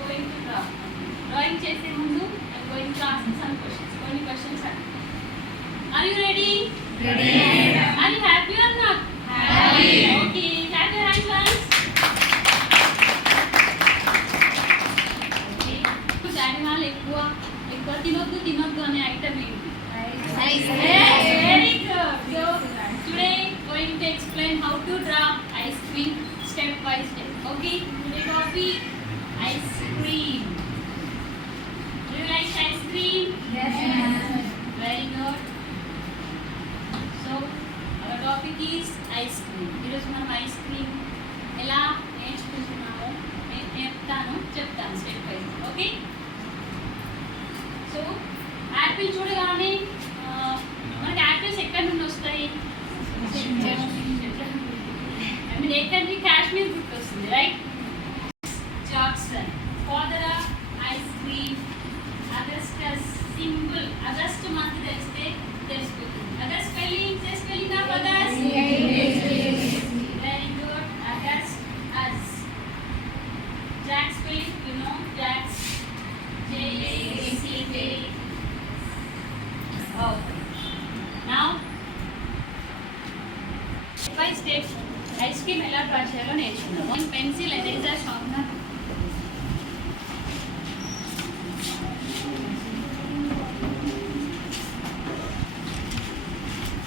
going to draw. Drawing చేసే ముందు I'm going to ask some questions. కొన్ని questions అడుగుతాను. Are you ready? Ready. Are you happy or not? Happy. Okay. Clap your hands once. Okay. Daddy వాళ్ళు ఎక్కువ తినొద్దు అనే ఐటమ్ ఏంటి? Ice. Very good. So today going to explain how to draw ice cream step by step. Okay. Today topic ice cream. Do you like ice cream? Yes. Very good. So our topic is ice cream. ఈరోజు మనం ice cream ఎలా నేర్చుకుంటున్నామో చెప్తాను step by step. Okay. So apple చూడగానే మనకి apples ఎక్కడి నుండి వస్తాయి? I mean a country? Kashmir గుర్తొస్తుంది, right? Jackson father of ice cream. Augustus simple. August month తెలిస్తే తెలిసిపోతుంది. August spelling of August. Very good. Augustus. Jack spelling you know Jacks. JACK. Okay. Now step by step ice cream ఎలా draw చేయాలో నేర్చుకుందాం. Pencil eraser sharpener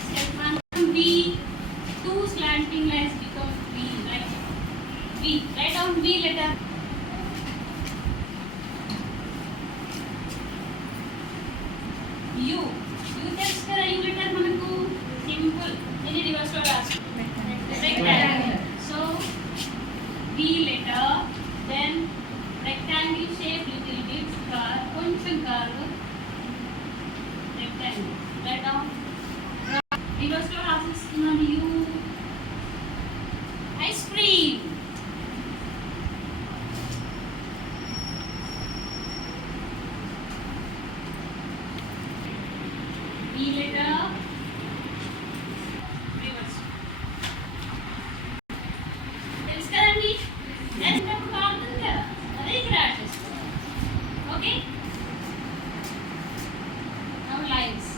step 1 V. Two slanting lines become V. Right? V. Write down V letter. U. U తెలుసు కదా, U letter మనకు సింపుల్. ఇది రివర్స్ లో రాసుకో. Rectangle. So V letter, then rectangle shape little bit curve, కొంచెం curve, rectangle. Write down. Reverse లో రాసేస్తున్నాను. U. Ice cream. V letter. Reverse. తెలుసు కదండి? ఎంత బాగుంది కదా, అదే ఇక్కడ యాడ్ చేసుకోవాలి. Okay. Now lines.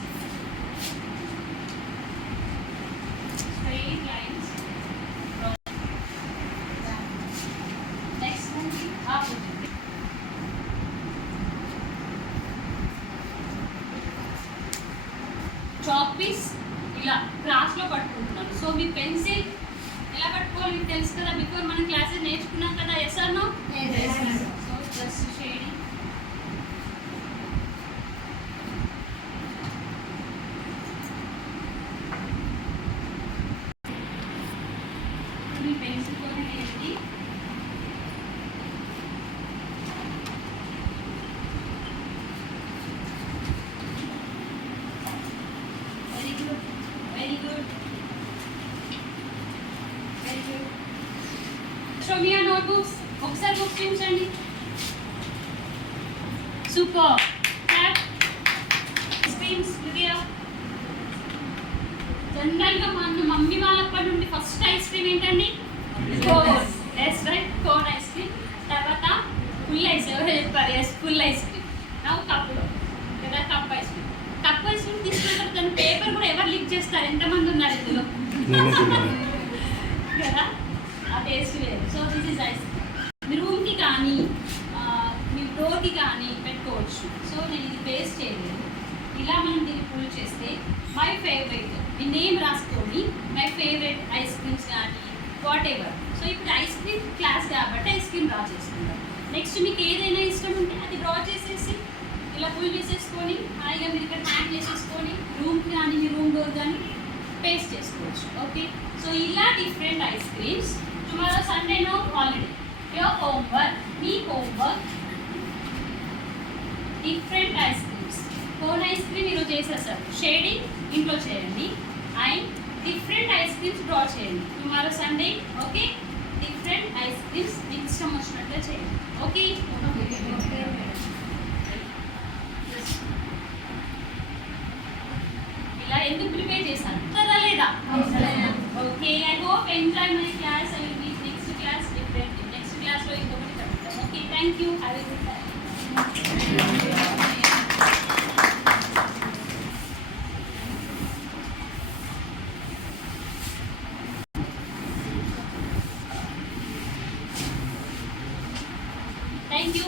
Straight lines. Next one opposite. Chalk piece ఇలా క్లాస్ లో పట్టుకుంటున్నాను. సో మీ పెన్సిల్ ఎలా పట్టుకోవాలి మీకు తెలుసు కదా, బిఫోర్ మనం క్లాసెస్ నేర్చుకున్నాం కదా. Yes or no? So just shading. మీ పెన్సిల్ తోనే వేయండి. Very good. Very good. Very good. Show me your notebooks. ఒకసారి బుక్స్ చూపించండి. సూపర్. క్లాప్. స్క్రీన్స్ లివియా. జనరల్గా మన మమ్మీ వాళ్ళప్పటి నుండి ఫస్ట్ ఐస్ క్రీమ్ ఏంటండి? Cone. Yes right, cone ice cream. తర్వాత ఫుల్ ఐస్. ఎవరో చెప్పారు? Yes, full ice cream. నా కప్పులో లేదా cup ice cream. Cup ice cream తీసుకుంటారు. దాని పేపర్ కూడా ఎవరు లీక్ చేస్తారు? ఎంతమంది ఉన్నారు ఇందులో కదా? ఆ టేస్ట్ వేరు. So this is ice cream. మీ రూమ్కి కానీ మీ డోర్కి కానీ పెట్టుకోవచ్చు. సో నేను ఇది పేస్ట్ చేయలేదు. ఇలా మనం దీన్ని పుల్ చేస్తే మై ఫేవరెట్ మీ నేమ్ రాసుకొని మై ఫేవరెట్ ఐస్ క్రీమ్స్ కానీ వాట్ ఎవర్. సో ఇప్పుడు ఐస్ క్రీమ్ క్లాస్ కాబట్టి ఐస్ క్రీమ్ డ్రా చేసుకుంటాం. నెక్స్ట్ మీకు ఏదైనా ఇష్టం ఉంటే అది డ్రా చేసేసి ఇలా పుల్ చేసేసుకొని హాయిగా మీరు ఇక్కడ హ్యాంగ్ చేసేసుకొని రూమ్కి కానీ మీ రూమ్ డోర్ కానీ పేస్ట్ చేసుకోవచ్చు. ఓకే. సో ఇలా different ice creams. Tomorrow Sunday no holiday. Your homework, మీ homework different ice creams. Cone ice cream ఈరోజు చేసేసారు. షేడింగ్ ఇంట్లో చేయండి. And different ice creams draw చేయండి tomorrow Sunday. Okay. Different ice creams మీకు ఇష్టం వచ్చినట్లుగా చేయండి. ఓకే. ఇలా ఎందుకు ప్రిపేర్ చేశాను కదా లేదా? Okay. I hope enjoy my class. I will meet next class different. Next క్లాస్లో ఇంకొకటి చెప్తాను. Okay thank you have a good time. Thank you.